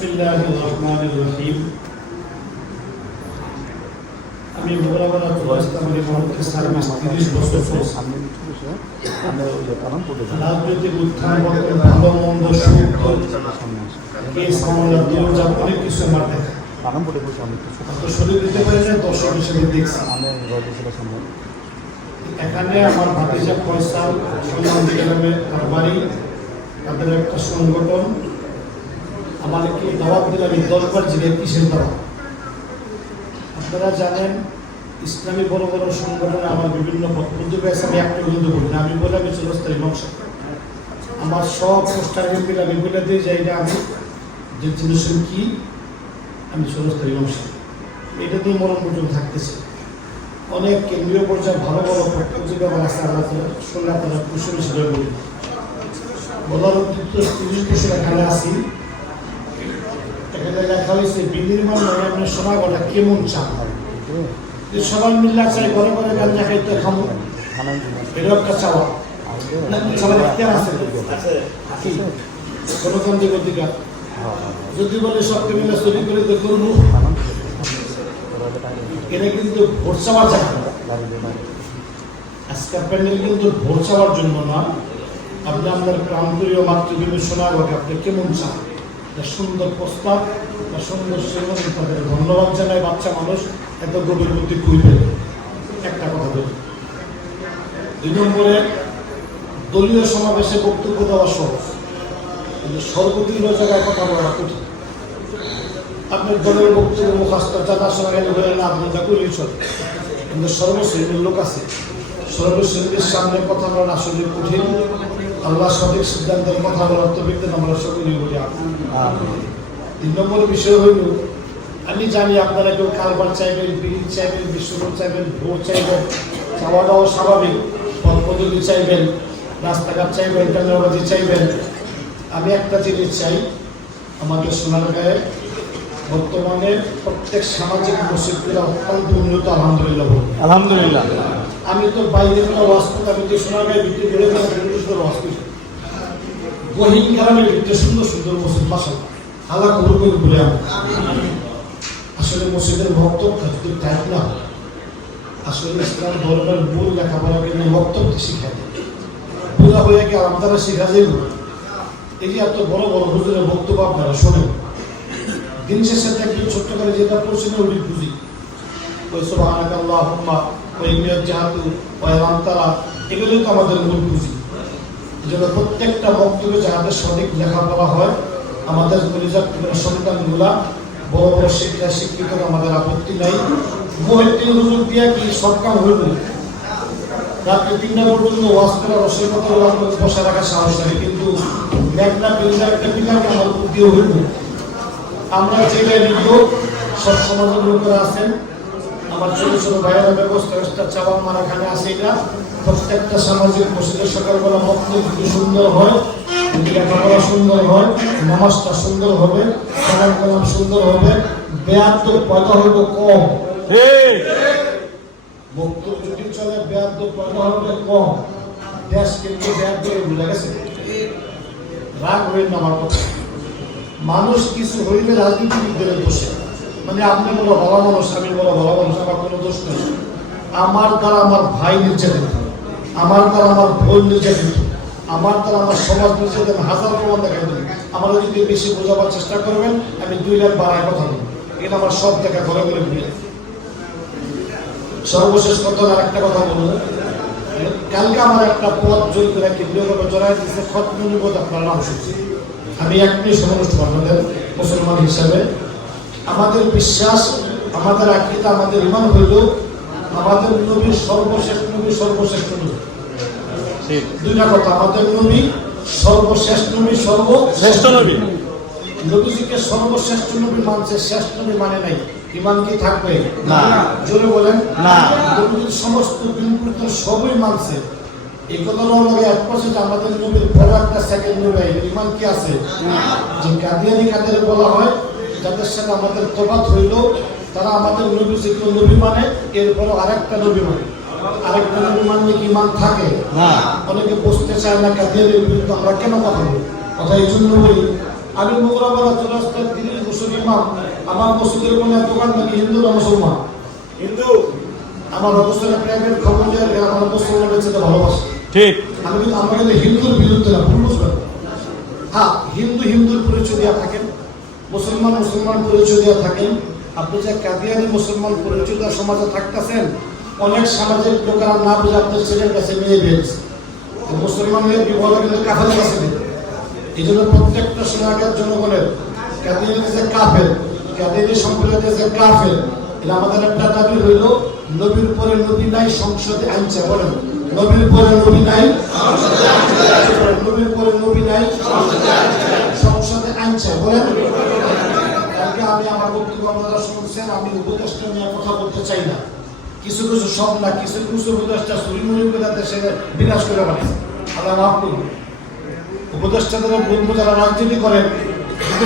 বিসমিল্লাহির রহমানির রহিম। আমি মোগরাবাদ ইসলামী মহানকে সার্ভিস 30 বছর রাজনৈতিক উত্থান পতন, ভালো মন্দ, সুখ কেস মামলা, দৌড়ঝাঁপ অনেক কিছু আমার দেখা। তো শরীর দিতে পারি না, দর্শক হিসেবে দেখছি। এখানে আমার ভাতিজা ফয়সাল সোনামন্দি গ্রামে তার বাড়ি, তাদের একটা সংগঠন আমাদেরকে দাওয়াত দিলে আমি 10 বার জিজ্ঞেস কিসের দাওয়াত। আপনারা জানেন ইসলামী বড় বড় সংগঠনে আমার বিভিন্ন বক্তব্য আছে, আমি একটা কিন্তু বলি না। আমি বলে আমি চিরস্থায়ী নকশা, আমার সব পোস্টার এমপিরা আমি বলে দিয়ে যাই না, আমি যে জিনিসের কি আমি চিরস্থায়ী নকশা, এটা দিয়ে মরণ পর্যন্ত থাকতেছে। অনেক কেন্দ্রীয় পর্যায়ে ভালো ভালো বক্তব্য আমার আছে, আল্লাহ শুনলে আপনারা খুশি হিসেবে বলি। বলার উদ্দেশ্য 30 বছর এখানে আসি, এখানে লেখা হয়েছে বিনির্মাণ নয় আপনার সমাগমটা কেমন চান, সবাই মিল্লা চাই ঘরে ঘরে গাঞ্জা খাইতে খামো, এটা একটা চাওয়া আছে গণতান্ত্রিক অধিকার। যদি বলে সবকে মিলে চুরি করে করবো, এটা কিন্তু ভোট চাওয়ার জায়গা। আজকের প্যান্ডেল কিন্তু ভোট চাওয়ার জন্য না। আপনি আপনার প্রাণপ্রিয় মাতৃভূমি সোনাগড়ে আপনি কেমন চান, সুন্দর প্রস্তাব, সুন্দর সেবন, তাদের ধন্যবাদ জানায়। বাচ্চা মানুষ এত গভীর বুদ্ধি খুঁজবে। একটা কথা বলি, 2 নম্বরে দলীয় সমাবেশে বক্তব্য দেওয়া সহজ, কিন্তু সর্বদলীয় জায়গায় কথা বলা কঠিন। আপনার দলের বক্তব্য মুখাস্ত জানার সময় হয়ে না, আপনি যা করলেই চলে, কিন্তু সর্বশ্রেণীর লোক আছে, সর্বশ্রেণীর সামনে কথা বলা আসলে কঠিন। আল্লাহ সঠিক সিদ্ধান্তের কথা বলার তো বিদ্যান আমরা সকলেই বলি। 3 নম্বর বিষয় হইল, আমি জানি আপনারা কেউ কারবার চাইবেন, বিল চাইবেন, বিশ্বরোধ চাইবেন, ভোট চাইবেন, চাওয়াটাও স্বাভাবিক, পথ পদ্ধতি চাইবেন, রাস্তাঘাট চাইবেন, টেকনোলজি চাইবেন। আমি একটা জিনিস চাই, আমাদের সোনারগাঁয়ে বর্তমানে প্রত্যেক সামাজিক মসজিদগুলো অত্যন্ত উন্নত, আলহামদুলিল্লাহ। আলহামদুলিল্লাহ। আমি তো বাইরে ওয়াজ করতে, আমি যে সোনারগাঁয়ের ভিত্তি করে ওয়াজ করি, গহীন গ্রামের ভিত্তি সুন্দর সুন্দর মসজিদ, মাশাআল্লাহ, আল্লাহ কবুল করুন বলে আমি। আসলে মসজিদের বক্তব্য যদি টাইপ না, আসলে ইসলাম ধর্মের মূল লেখাপড়া কিন্তু বক্তব্য শিখা যায়, বোঝা হয়ে গিয়ে আপনারা শিখা যাইব। এই যে এত বড় বড় হুজুরের বক্তব্য আপনারা শোনেন, দিন শেষে একদিন ছোট্ট করে যেটা পড়ছেন ওই বুঝি, ওই সুবহানাকাল্লাহুম্মা ওই মিয়াজ্জাহাতু ওই আনতারা, এগুলোই তো আমাদের মূল পুঁজি। এই জন্য প্রত্যেকটা বক্তব্যে যাহাতে সঠিক লেখাপড়া হয়, আমাদের সন্তানগুলা বড় বড় শিক্ষা শিক্ষিত, আমাদের আপত্তি নাই। মুহিদ্দিন হুজুর দিয়া কি সব কাম হইব, রাত্রে 3টা পর্যন্ত ওয়াজ করা, রসের কথা বসা রাখা সাহস লাগে, কিন্তু মেঘনা পেলে একটা পিতাকে আমার বুদ্ধিও হইব। আমরা যেটা নিব সব সমাজের লোকেরা আছেন, আমার ছোট ছোট ভাইয়েরা ব্যবস্থা চাওয়া আমার এখানে আসে না। প্রত্যেকটা সামাজিক মসজিদের সকালবেলা বক্তব্য যদি সুন্দর হয়, যদি লেখাপড়া সুন্দর হয়, নামাজটা সুন্দর হবে, সালাম কালাম সুন্দর হবে, বেয়াদ্দ পয়দা হইব কম। বক্তব্য যদি চলে বেয়াদ্দ পয়দা হবে কম। দেশ কিন্তু বেয়াদ্দ ভুলে গেছে, রাগ হয়ে নামার কথা। মানুষ কিছু হইলে রাজনীতিবিদদের বসে, মানে আপনি বলো ভালো মানুষ, আমি বলো ভালো মানুষ, আমার কোনো দোষ নেই। আমার দ্বারা আমার ভাই নির্যাতিত, আমার দ্বারা আমার বোন নির্যাতিত, আমার দ্বারা আমার সমাজ নির্যাতিত, হাজার প্রমাণ দেখাই দেবেন। আমার যদি বেশি বোঝাবার চেষ্টা করবেন, আমি 2 লাখ বাড়ায় কথা বলবো, এটা আমার সব দেখা ঘরে ঘরে ঘুরে। সর্বশেষ কথা আর একটা কথা বলবো, কালকে আমার একটা পথ জড়ি করে কেন্দ্রীয়ভাবে জড়াই দিচ্ছে, খতমুনিবোধ আপনার নাম শুনছি। আমি একটি সমস্ত আপনাদের মুসলমান হিসাবে আমাদের বিশ্বাস, আমাদের আকীদা, আমাদের ঈমান হইল আমাদের নবী সর্বশেষ নবী, সর্বশেষ নবী। 2টা কথা, আমাদের নবী সর্বশেষ নবী, সর্বশ্রেষ্ঠ নবী। নবীজিকে সর্বশ্রেষ্ঠ নবী মানছে, শেষ নবী মানে নাই, ঈমান কি থাকবে না? জোরে বলেন না। নবীজির সমস্ত বিনপুত সবই মানছে। এই কথার লগে 1% আমাদের নবীর বড় একটা সেকেন্ড নবী, ঈমান কি আছে? যে কাদিয়ানি কাদের বলা হয়, যাদের সাথে আমাদের তফাৎ হইল, তারা আমাদের নবী যেগুলো নবী মানে, এরপরও আরেকটা নবী মানে। আরেকটা নবী মানলে কি ঈমান থাকে না? অনেকে বুঝতে চায় না কাদিয়ানির বিরুদ্ধে আমরা কেন কথা বলি। কথা এই জন্য বলি, আমি মোগরাবাদ চলে আসতে ইমাম, আমার মসজিদের কোনো দোকান নাকি হিন্দু না মুসলমান? হিন্দু। আমার অবস্থানে প্রাইভেট খবর দেওয়ার আমার মুসলমান বেঁচে ভালোবাসে। ঠিক। আমি কিন্তু আমরা কিন্তু হিন্দুর বিরুদ্ধে না, ভুল বুঝবেন। হ্যাঁ, হিন্দু হিন্দুর পরিচয় দেওয়া থাকেন, মুসলমান মুসলমান পরিচয় দেওয়া থাকেন। আপনি যে কাদিয়ানি মুসলমান পরিচয় দেওয়া সমাজে থাকতেছেন, অনেক সামাজিক লোকেরা না বুঝে আপনার ছেলের কাছে মেয়ে পেয়েছে। মুসলমানের বিপদ কিন্তু কাফের কাছে নেই। এই জন্য প্রত্যেকটা সোনাগার জনগণের কাদিয়ানি যে কাফের, কাদিয়ানি সম্প্রদায় যে কাফের, এটা আমাদের একটা দাবি হইল, নবীর পরে নবী নাই, সংসদে আইনছে। বলেন, নবীর পরে নবী নাই, নবীর পরে নবী নাই, সংসদে আইনছে। বলেন, কালকে আমি আমার বক্তব্য আপনারা শুনছেন, আমি উপদেষ্টা নিয়ে কথা বলতে চাই না। কিছু কিছু সব না, কিছু কিছু উপদেষ্টা চুরিমুড়ি করে দেশে বিনাশ করে বানিয়েছে। আল্লাহ মাফ করুন। উপদেষ্টাদের বন্ধু যারা রাজনীতি করেন,